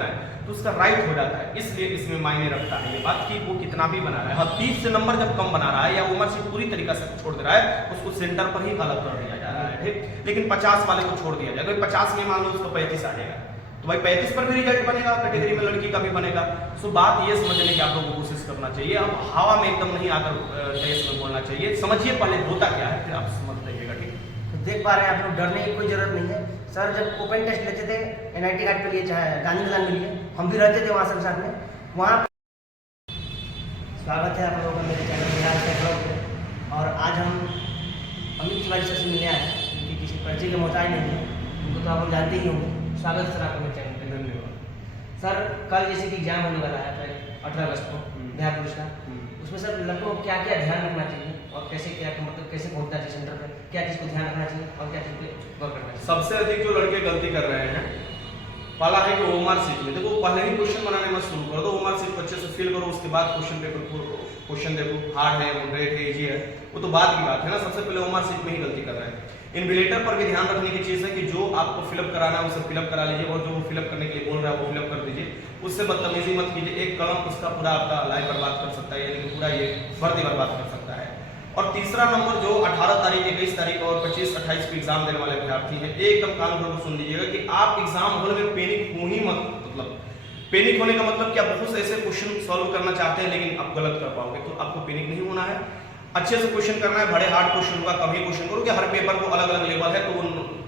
तो उसका राइट हो जाता है, इसलिए इसमें मायने रखता है ये बात कि वो कितना भी बना रहा है। हाँ, 30 से नंबर जब कम बना रहा है या वो मार्कशीट पूरी तरीका से छोड़ दे रहा है, उसको सेंटर पर ही अलग कर दिया जा रहा है, ठीक। लेकिन 50 वाले को छोड़ दिया जाएगा, 50 में मान लो उसको 35 आ जाएगा, तो भाई 35 पर भी रिजल्ट बनेगा, कैटेगरी में लड़की का भी बनेगा। सो बात ये समझने की आप लोगों को कोशिश करना चाहिए, अब हवा में एकदम नहीं आकर टेस्ट में बोलना चाहिए, समझिए पहले होता क्या है, फिर आप समझ जाइएगा, ठीक। तो देख पा रहे हैं आप लोग, डरने की कोई जरूरत नहीं है। सर जब ओपन टेस्ट लेते थे NIT घाट पे लिए, चाहे गांधी मैदान में लिए, हम भी रहते थे वहाँ सब साथ में। वहाँ स्वागत है आप लोगों का मेरे चैनल बिहार टेक ब्लॉग पे। और आज हम अमित तिवारी सर से मिलने आए हैं, क्योंकि किसी परिचय के मोहताज नहीं है, उनको तो आप लोग जानते ही होंगे। स्वागत सर आपका मेरे चैनल पर। धन्यवाद सर। कल जैसे कि एग्जाम होने वाला है 18 अगस्त को बिहार पुलिस का, उसमें सर लड़कों को क्या क्या ध्यान रखना चाहिए और कैसे क्या मतलब कैसे पहुंचना चाहिए सेंटर पर, क्या चीज़ को ध्यान रखना चाहिए और क्या चीज़ पे गौर करना चाहिए? सबसे अधिक जो लड़के गलती कर रहे हैं, पहला है कि ओमआर सीट में देखो, पहले ही क्वेश्चन बनाने में शुरू कर दो, ओमआर सीट को अच्छे से फिल करो, उसके बाद क्वेश्चन पेपर को क्वेश्चन देखो, हार्ड है, मॉडरेट है, इजी है, वो तो बाद की बात है ना। सबसे पहले ओमआर सीट में ही गलती कर रहे हैं। इन्विलेटर पर भी ध्यान रखने की चीज़ है कि जो आपको फिलअप कराना है उसे फिलअप करा लीजिए, और जो फिलअप करने के लिए बोल रहा है वो फिलअप कर दीजिए, उससे बदतमीजी मत कीजिए। एक कलम उसका पूरा आपका लाइफ बर्बाद कर सकता है, यानी कि पूरा ये वर्दी बर्बाद कर सकता है। और तीसरा नंबर, जो 18 तारीख, 21 तारीख और 25, 28 को एग्जाम देने वाले विद्यार्थी हैं, एकदम कान खोल कर सुन लीजिएगा कि आप एग्जाम हॉल में पैनिक हो ही मत। मतलब पैनिक होने का मतलब क्या, बहुत से ऐसे क्वेश्चन सॉल्व करना चाहते हैं लेकिन आप गलत कर पाओगे, तो आपको पैनिक नहीं होना है। अच्छे से क्वेश्चन करना है, बड़े हार्ड क्वेश्चन होगा कभी क्वेश्चन करो कि हर पेपर को अलग अलग लेवल है, तो वो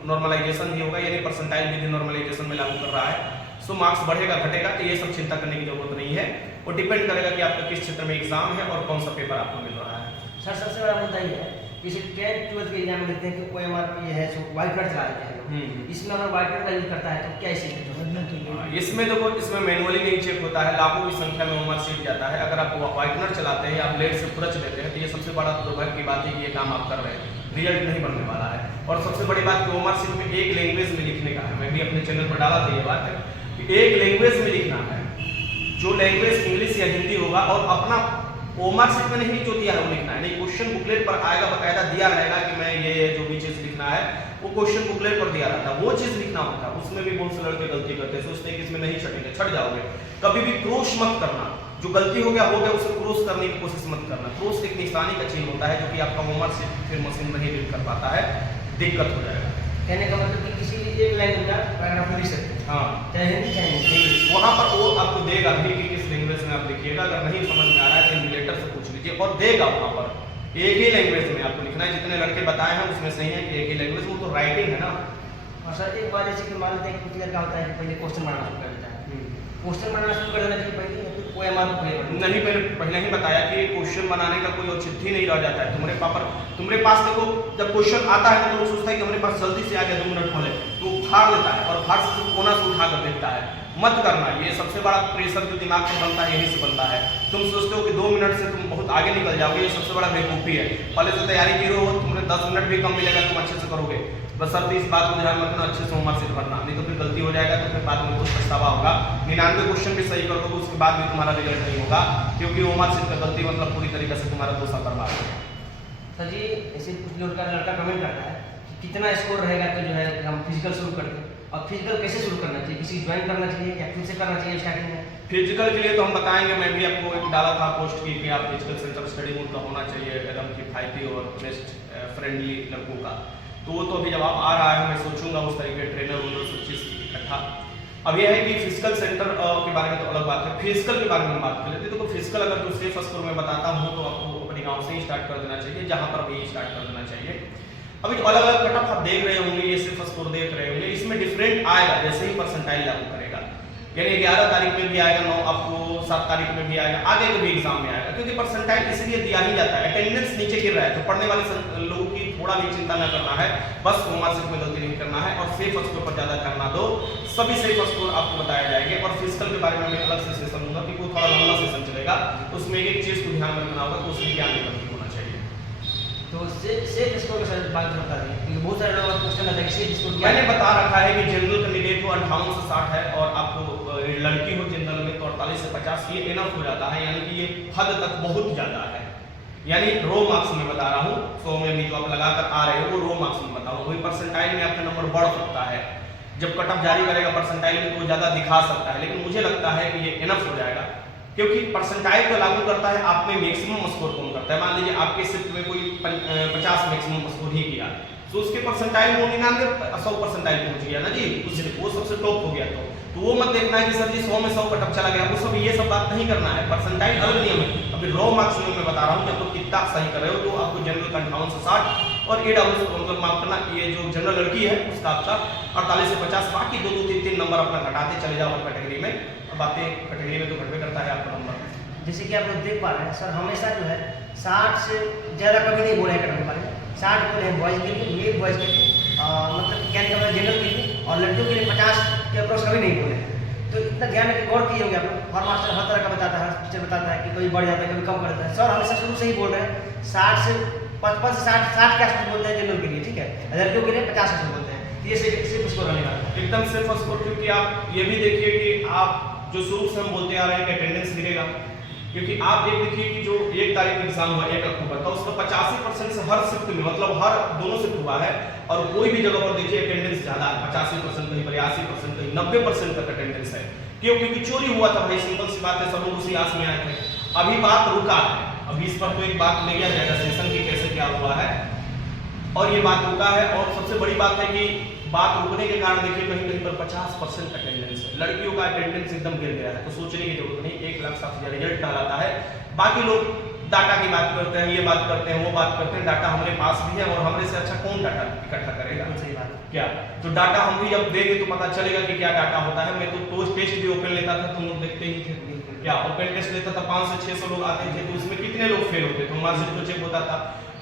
नॉर्मलाइजेशन भी होगा, यानी परसेंटाइल भी नॉर्मलाइजेशन में लागू कर रहा है। सो मार्क्स बढ़ेगा घटेगा, तो ये सब चिंता करने की जरूरत नहीं है। वो डिपेंड करेगा कि आपका किस क्षेत्र में एग्जाम है और कौन सा पेपर आपको मिल रहा है। सर सबसे बड़ा मुद्दा ये है कि 10th 12th के एग्जाम में देखते हैं कि OMR है सो व्हाइट कार्ड चला देते हैं लोग। इसमें अगर व्हाइट कार्ड का यूज करता है तो क्या इसे इसमें देखो, इसमें मैनुअली नहीं चेक होता है, लाखों की संख्या में ओमआर सीट जाता है। अगर आप व्हाइटनर चलाते हैं या ब्लेड से खुरच देते हैं, तो ये सबसे बड़ा दुर्भाग्य की बात है कि ये काम आप कर रहे हैं, रिजल्ट नहीं बनने वाला है। और सबसे बड़ी बात कि ओमआर सीट में एक लैंग्वेज में लिखने का है, मैं भी अपने चैनल पर डाला था ये बात, कि एक लैंग्वेज में लिखना है, जो लैंग्वेज इंग्लिश या हिंदी होगा, और अपना ओमआर सीट में नहीं जो दिया है वो लिखना है। नहीं, क्वेश्चन बुकलेट पर आएगा, बकायदा दिया रहेगा कि मैं ये जो भी चीज लिखना है वो क्वेश्चन बुकलेट पर दिया रहता है, वो चीज लिखना होता है। उसमें भी बहुत से लड़के गलती करते हैं, सोचते हैं कि इसमें नहीं छटेंगे, छट जाओगे। कभी भी क्रॉस मत करना, जो गलती हो गया उसे क्रॉस करने की कोशिश मत करना। क्रॉस एक निशानी का चिन्ह होता है, जो कि आपका ओमआर सीट फिर मशीन नहीं रीड कर पाता है, दिक्कत हो जाएगा। कहने का मतलब कि किसी एक लैंग्वेज का पैराग्राफ लिख सकते हैं, हाँ, चाहे हिंदी चाहे इंग्लिश, वहां पर वो आपको देगा भी कि किस लैंग्वेज में आप लिखिएगा। अगर नहीं समझ में आ रहा है तो इन्विलेटर से पूछ लीजिए, और देगा वहां पर एक ही लैंग्वेज में आपको लिखना है। जितने लड़के बताए हैं उसमें सही है कि एक ही लैंग्वेज, वो तो राइटिंग है ना। और सर एक बात जैसे कि मान लेते हैं कि क्लियर का होता है कि पहले क्वेश्चन बनाना शुरू कर देता है, क्वेश्चन बनाना शुरू कर देना चाहिए पहले, या फिर OMR को नहीं, पहले ही बताया कि क्वेश्चन बनाने का कोई औचित्य नहीं रह जाता है तुम्हारे पास। देखो, जब क्वेश्चन आता है तो लोग सोचता है कि हमारे पास जल्दी से आ गया, 2 मिनट खोले, तो फाड़ लेता है और फाड़ से कोना से उठा कर देखता है। मत करना, ये सबसे बड़ा प्रेशर जो दिमाग पर बनता है यहीं से बनता है। तुम सोचते हो कि 2 मिनट से तुम बहुत आगे निकल जाओगे, ये सबसे बड़ा बेवकूफ़ी है। पहले से तैयारी की हो, तुम्हें 10 मिनट भी कम मिलेगा, तुम अच्छे से करोगे। बस सर इस बात को ध्यान रखना, अच्छे से ओमआर सीट भरना, नहीं तो फिर गलती हो जाएगा, तो फिर बाद में कुछ पछतावा होगा। 99 क्वेश्चन भी सही कर दोगे, उसके बाद भी तुम्हारा रिजल्ट नहीं होगा, क्योंकि ओमआर सीट का गलती मतलब पूरी तरीके से तुम्हारा 2 साल बर्बाद हो गया। सर जी, ऐसे कुछ लड़का कमेंट करता है कि कितना स्कोर रहेगा तो जो है हम फिजिकल शुरू कर दें, और फिजिकल कैसे शुरू करना चाहिए, किसी ज्वाइन करना चाहिए या फिर से करना चाहिए स्टार्टिंग में? फिजिकल के लिए तो हम बताएंगे, मैं भी आपको एक डाला था पोस्ट की कि आप फिजिकल सेंटर स्टडी मोड का होना चाहिए, एकदम किफायती और बेस्ट फ्रेंडली लड़कों का। तो वो तो अभी जवाब आ रहा है, मैं सोचूंगा उस तरीके ट्रेनर उन सब चीज़ इकट्ठा। अब यह है कि फिजिकल सेंटर के बारे में तो अलग बात है, फिजिकल के बारे में हम बात कर लेते हैं। तो फिजिकल अगर जो सेफ स्कोर में बताता हूँ तो आपको अपने गाँव से ही स्टार्ट कर देना चाहिए, जहाँ पर भी स्टार्ट कर देना चाहिए। अभी जो अलग अलग कट ऑफ आप देख रहे होंगे, ये सिर्फ स्कोर देख रहे होंगे, इसमें डिफरेंट आएगा जैसे ही परसेंटाइल लागू करेगा। यानी 11 तारीख में भी आएगा, 9 आपको 7 तारीख में भी आएगा, आगे के भी एग्जाम में आएगा, क्योंकि परसेंटाइल इसलिए दिया ही जाता है। अटेंडेंस नीचे गिर रहा है तो पढ़ने वाले लोगों की थोड़ा भी चिंता न करना है, बस ओमआर सीट में गलती नहीं करना है और सेफ स्कोर पर ज्यादा करना दो। सभी सेफ स्कोर आपको बताए जाएंगे। और फिजिकल के बारे में मैं अलग से सेशन दूंगा, क्योंकि वो थोड़ा लंबा सेशन चलेगा, उसमें एक चीज को ध्यान में रखना होगा कि उसमें क्या नहीं होना चाहिए। तो सेफ स्कोर का सर बात बता दें, क्योंकि बहुत सारे लोग क्वेश्चन आता है कि सेफ स्कोर क्या है? मैंने बता रखा है कि जनरल कैंडिडेट को 58 से 60 है, और आपको लड़की हो जनरल में तो 48 से 50, ये इनफ हो जाता है, यानी कि ये हद तक बहुत ज्यादा है। यानी रो मार्क्स में बता रहा हूँ, 100 में भी जो आप लगाकर आ रहे हो वो रो मार्क्स में बता रहा हूँ। वही परसेंटाइल में आपका नंबर बढ़ सकता है, जब कट ऑफ जारी करेगा परसेंटाइल में तो वो ज़्यादा दिखा सकता है, लेकिन मुझे लगता है कि ये इनफ हो जाएगा, क्योंकि परसेंटाइल तो लागू करता है आप में मैक्सिमम स्कोर कौन करता है। मान लीजिए आपके शिफ्ट में कोई 50 मैक्सिमम स्कोर ही किया, तो उसके परसेंटाइल वो 99 100 परसेंटाइल पहुंच गया ना जी, वो सबसे टॉप हो गया। तो वो मत देखना है कि सर जी 100 में 100 कट ऑफ चला गया, वो सब ये सब बात नहीं करना है। परसेंटाइल अलग नियम है। अभी रॉ मार्क्स में मैं बता रहा हूँ कि आप लोग कितना सही कर रहे हो, तो आपको जनरल का 58 से 60 और AWS को मतलब माफ करना, ये जो जनरल लड़की है उसका आपका 48 से 50, बाकी 2-2-3-3 नंबर अपना घटाते चले जाओ हर कैटेगरी में। अब आपके कैटेगरी में तो घटवे करता है आपका नंबर। जैसे कि आप लोग देख पा रहे हैं सर, हमेशा जो है 60 से ज़्यादा कभी नहीं बोले हैं कटने वाले, 60 बोले हैं बॉयज़ के लिए, मेल बॉयज़ के लिए, मतलब कहने का मतलब जनरल के लिए, और लड़कियों के लिए 50 के अप्रोच कभी नहीं बोले हैं। तो इतना ध्यान रखिए, गौर किए होंगे आप लोग। हर मास्टर हर तरह का बताता है, टीचर बताता है कि कभी बढ़ जाता है कभी कम कर देता है। सर हमेशा शुरू से ही बोल रहे हैं 60 से 55 से 60 के आसपास बोलते हैं जनरल के लिए, ठीक है, लड़कियों के लिए 50 से बोलते हैं। तो ये सिर्फ स्कोर रहने वाला है, एकदम सिर्फ स्कोर। क्योंकि आप ये भी देखिए कि आप जो शुरू से हम बोलते आ रहे हैं कि अटेंडेंस गिरेगा, क्योंकि आप एक देखिए कि जो 1 तारीख में एग्जाम हुआ 1 अक्टूबर का, उसका 85% से हर शिफ्ट में, मतलब हर दोनों शिफ्ट हुआ है, और कोई भी जगह पर देखिए अटेंडेंस ज्यादा है, 85% कहीं 82% कहीं 90% तक अटेंडेंस है। क्यों? क्योंकि चोरी हुआ था भाई, सिंपल सी बात है, सब लोग उसी आस में आए थे। अभी बात रुका है, अभी इस पर तो एक बात ले गया जाएगा सेशन की कैसे क्या हुआ है, और ये बात रुका है। और सबसे बड़ी बात है कि बात रुकने के कारण देखिए कहीं कहीं पर 50% अटेंडेंस है, लड़कियों का अटेंडेंस एकदम गिर गया है। तो सोचने की जरूरत नहीं, 1,60,000 रिजल्ट कहलाता है। बाकी लोग डाटा की बात करते हैं, ये बात करते हैं, वो बात करते हैं, डाटा हमारे पास भी है, और हमारे से अच्छा कौन डाटा इकट्ठा करेगा? सही बात क्या तो डाटा हम भी जब देंगे तो पता चलेगा कि क्या डाटा होता है। मैं तो टेस्ट भी ओपन लेता था, तुम लोग देखते ही थे, क्या ओपन टेस्ट लेता था, 500 से 600 लोग आते थे, तो उसमें कितने लोग फेल होते थे, मार्क्स तो चेक होता था।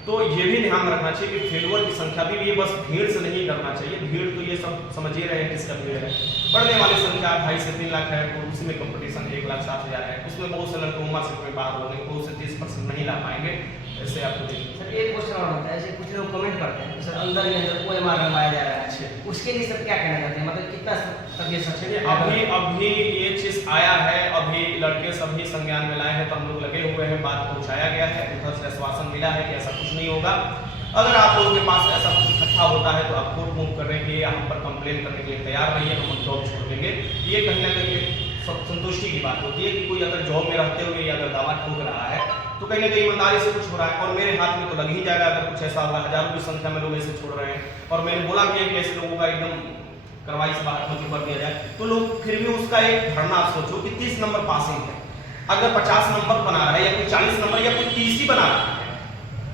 तो ये भी ध्यान रखना चाहिए कि फेलुअर की संख्या भी, ये बस भीड़ से नहीं करना चाहिए। भीड़ तो ये सब समझ ही रहे हैं किसका भीड़ है, पढ़ने वाली संख्या 2.5 से 3 लाख है, तो उसमें कंपटीशन 1,60,000 है, उसमें बहुत से लड़के उम्र से बाहर हो गए, बहुत से 30% नहीं ला पाएंगे। ऐसे आपको देखिए सर एक क्वेश्चन और होता है, ऐसे कुछ लोग कमेंट करते हैं सर अंदर ही अंदर OMR बनवाया जा रहा है, उसके लिए सर क्या कहना चाहते हैं, मतलब कितना तक ये सच है? अभी ये चीज आया है, अभी लड़के सभी संज्ञान में लाए हैं, तो हम लोग लगे हुए हैं, बात पहुंचाया गया है, उधर से आश्वासन मिला है कि ऐसा कुछ नहीं होगा। अगर आप लोगों के पास ऐसा कुछ इकट्ठा होता है तो आप कोर्ट मूव करने के लिए, हम पर कंप्लेन करने के लिए तैयार रहिए, हम जॉब छोड़ देंगे। ये कहीं ना कहीं सब संतुष्टि की बात होती है कि कोई अगर जॉब में रहते हुए अगर दावा ठोक रहा है तो कहीं ना कहीं ईमानदारी से कुछ हो रहा है, और मेरे हाथ में तो लग ही जाएगा अगर कुछ ऐसा होगा। हजारों की संख्या में लोग ऐसे छोड़ रहे हैं, और मैंने बोला भी है कि ऐसे लोगों का एकदम कार्रवाई से बाहर कर दिया जाए। तो लोग फिर भी उसका एक धरना आप सोचो कि 30 नंबर पासिंग है, अगर 50 नंबर बना रहा है, या कोई 40 नंबर, या कोई 30 ही बना रहा है,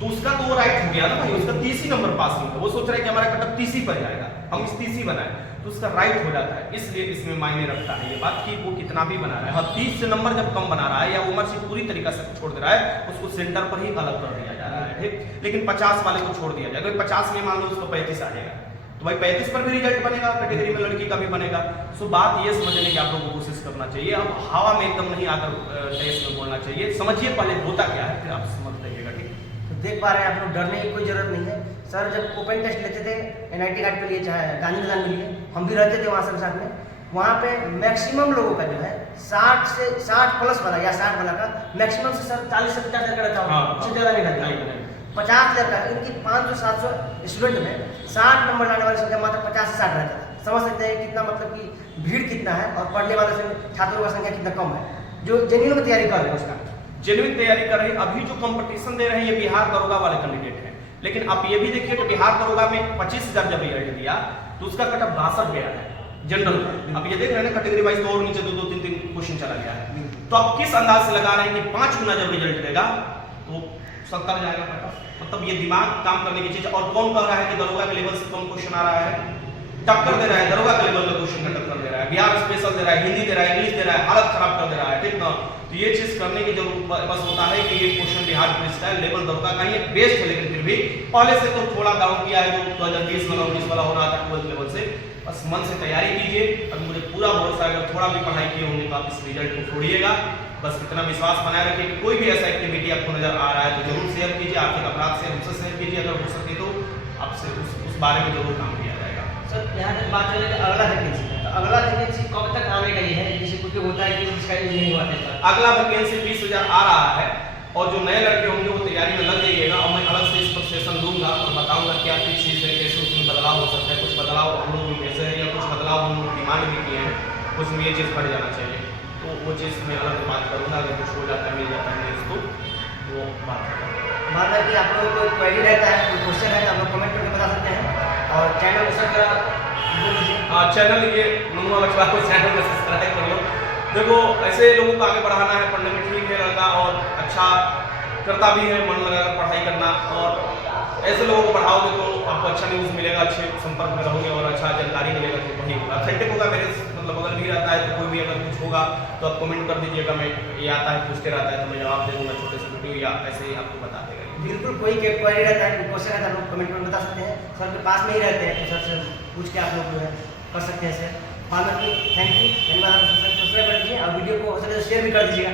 तो उसका तो वो राइट हो गया ना भाई, उसका 30 ही नंबर पासिंग है, वो सोच रहा है कि हमारा कट ऑफ 30 ही पर जाएगा, हम इस 30 ही बनाए, तो उसका राइट हो जाता है। इसलिए इसमें मायने रखता है ये बात कि वो कितना भी बना रहा है। हाँ, 30 से नंबर जब कम बना रहा है या उम्र से पूरी तरीका से छोड़ दे रहा है, उसको सेंटर पर ही अलग कर दिया जा रहा है, ठीक। लेकिन 50 वाले को छोड़ दिया जाए, अगर 50 में मान लो उसको 35 आ जाएगा, तो भाई 35 पर भी रिजल्ट बनेगा, कैटेगरी में लड़की का भी बनेगा। सो बात ये समझने की आप लोगों को कोशिश करना चाहिए, अब हवा में एकदम नहीं आकर टेस्ट में बोलना चाहिए, समझिए पहले होता क्या है, फिर आप समझ जाइएगा, ठीक। तो देख पा रहे हैं आप लोग, डरने की कोई जरूरत नहीं है। सर जब ओपन टेस्ट लेते थे NIT घाट पे लिए, चाहे गांधी मैदान में लिए, हम भी रहते थे वहाँ सब साथ में, वहाँ पे मैक्सिमम लोगों का जो है 60 प्लस वाला या 60 वाला का मैक्सिमम से सर 40 से 50 का रहता है, उससे ज़्यादा नहीं रहता। 50,000 का इनकी 500-700 स्टूडेंट में 60 नंबर लाने वाली संख्या मात्र 50 से 60 रहता है। समझ सकते हैं कितना, मतलब कि भीड़ कितना है, और पढ़ने वाले छात्रों का संख्या कितना कम है जो जेन्युइन में तैयारी कर रहे हैं। उसका जेन्युइन तैयारी कर रहे हैं। अभी जो कंपटीशन दे रहे हैं ये बिहार दरोगा वाले कैंडिडेट हैं, लेकिन आप ये भी देखिए कि बिहार दरोगा में 25,000 जब रिजल्ट दिया तो उसका कट ऑफ 62 गया है जनरल का। अब ये देख रहे हैं ना कैटेगरी वाइज, तो और नीचे 2-3 क्वेश्चन चला गया है। तो आप किस अंदाज से लगा रहे हैं कि 5 गुना जब रिजल्ट देगा तो 70 जाएगा कट ऑफ। मतलब ये दिमाग काम करने की चीज। और कौन कह रहा है कि दरोगा के लेवल से कौन क्वेश्चन आ रहा है? टक्कर दे रहा है, दरोगा के लेवल का क्वेश्चन का टक्कर दे रहा है, बिहार स्पेशल दे रहा है, हिंदी दे रहा है, इंग्लिश दे रहा है, हालत खराब कर दे रहा है, ठीक ना। तो ये चीज करने की जरूरत बस होता है कि ये क्वेश्चन बिहार पुलिस का लेवल दरोगा का ये बेस्ट है, लेकिन फिर भी पहले से तो थोड़ा डाउन किया है जो 2020 वाला 19 वाला हो रहा था 12th लेवल से। बस मन से तैयारी कीजिए, और मुझे पूरा भरोसा है अगर थोड़ा भी पढ़ाई किए होंगे तो आप इस रिजल्ट को छोड़िएगा। बस इतना विश्वास बनाए रखिए कि कोई भी ऐसा एक्टिविटी आपको नजर आ रहा है तो जरूर शेयर कीजिए, आर्थिक अपराध से हमसे शेयर कीजिए, अगर हो सके तो आपसे उस बारे में जरूर काम किया जाएगा। सर यहाँ तक बात चले तो अगला वैकेंसी है, तो अगला वैकेंसी कब तक आने का ये है? जैसे कुछ होता है कि इसका यूज नहीं हुआ था। अगला वैकेंसी 20,000 आ रहा है, और जो नए लड़के होंगे वो तैयारी में लग जाइएगा, और मैं अलग से इस पर सेशन दूंगा और बताऊंगा क्या चीज है, कैसे उसमें बदलाव हो सकता है। कुछ बदलाव हम लोग में से है या कुछ बदलाव अलावा हम डिमांड भी किए हैं उसमें ये चीज़ बढ़ जाना चाहिए, तो वो चीज़ मैं अलग बात करूँगा। अगर कुछ हो जाता है मिल जाता है न्यूज़ तो वो बात होगा। मान लो कि आप लोगों को कोई क्वेरी रहता है, कोई क्वेश्चन है तो आप लोग कमेंट करके बता सकते हैं। और चैनल को सब्सक्राइब बोल दीजिए। चैनल ये नुनुआ बचवा को चैनल में सब्सक्राइब कर लो। देखो ऐसे लोगों को आगे बढ़ाना है, पढ़ने में ठीक है लड़का और अच्छा करता भी है, मन लगाकर पढ़ाई करना, और ऐसे लोगों को बढ़ाओगे तो आपको अच्छा न्यूज़ मिलेगा, अच्छे संपर्क में रहोगे और अच्छा जानकारी मिलेगा, तो वही होगा ऑथेंटिक होगा। मेरे मतलब अगर नहीं रहता है तो कोई भी अगर कुछ होगा तो आप कमेंट कर दीजिएगा, मैं ये आता है पूछते रहता है तो मैं जवाब दे दूँगा छोटे से वीडियो या ऐसे ही आपको बता देगा। बिल्कुल, कोई क्वेरी रहता है, कोई क्वेश्चन रहता है, लोग कमेंट में बता सकते हैं। सर के पास में ही रहते हैं तो सर से पूछ के आप लोग जो है कर सकते हैं सर। थैंक यू, धन्यवाद। आप सब्सक्राइब कर दीजिए और वीडियो को हो सके तो शेयर भी कर दीजिएगा।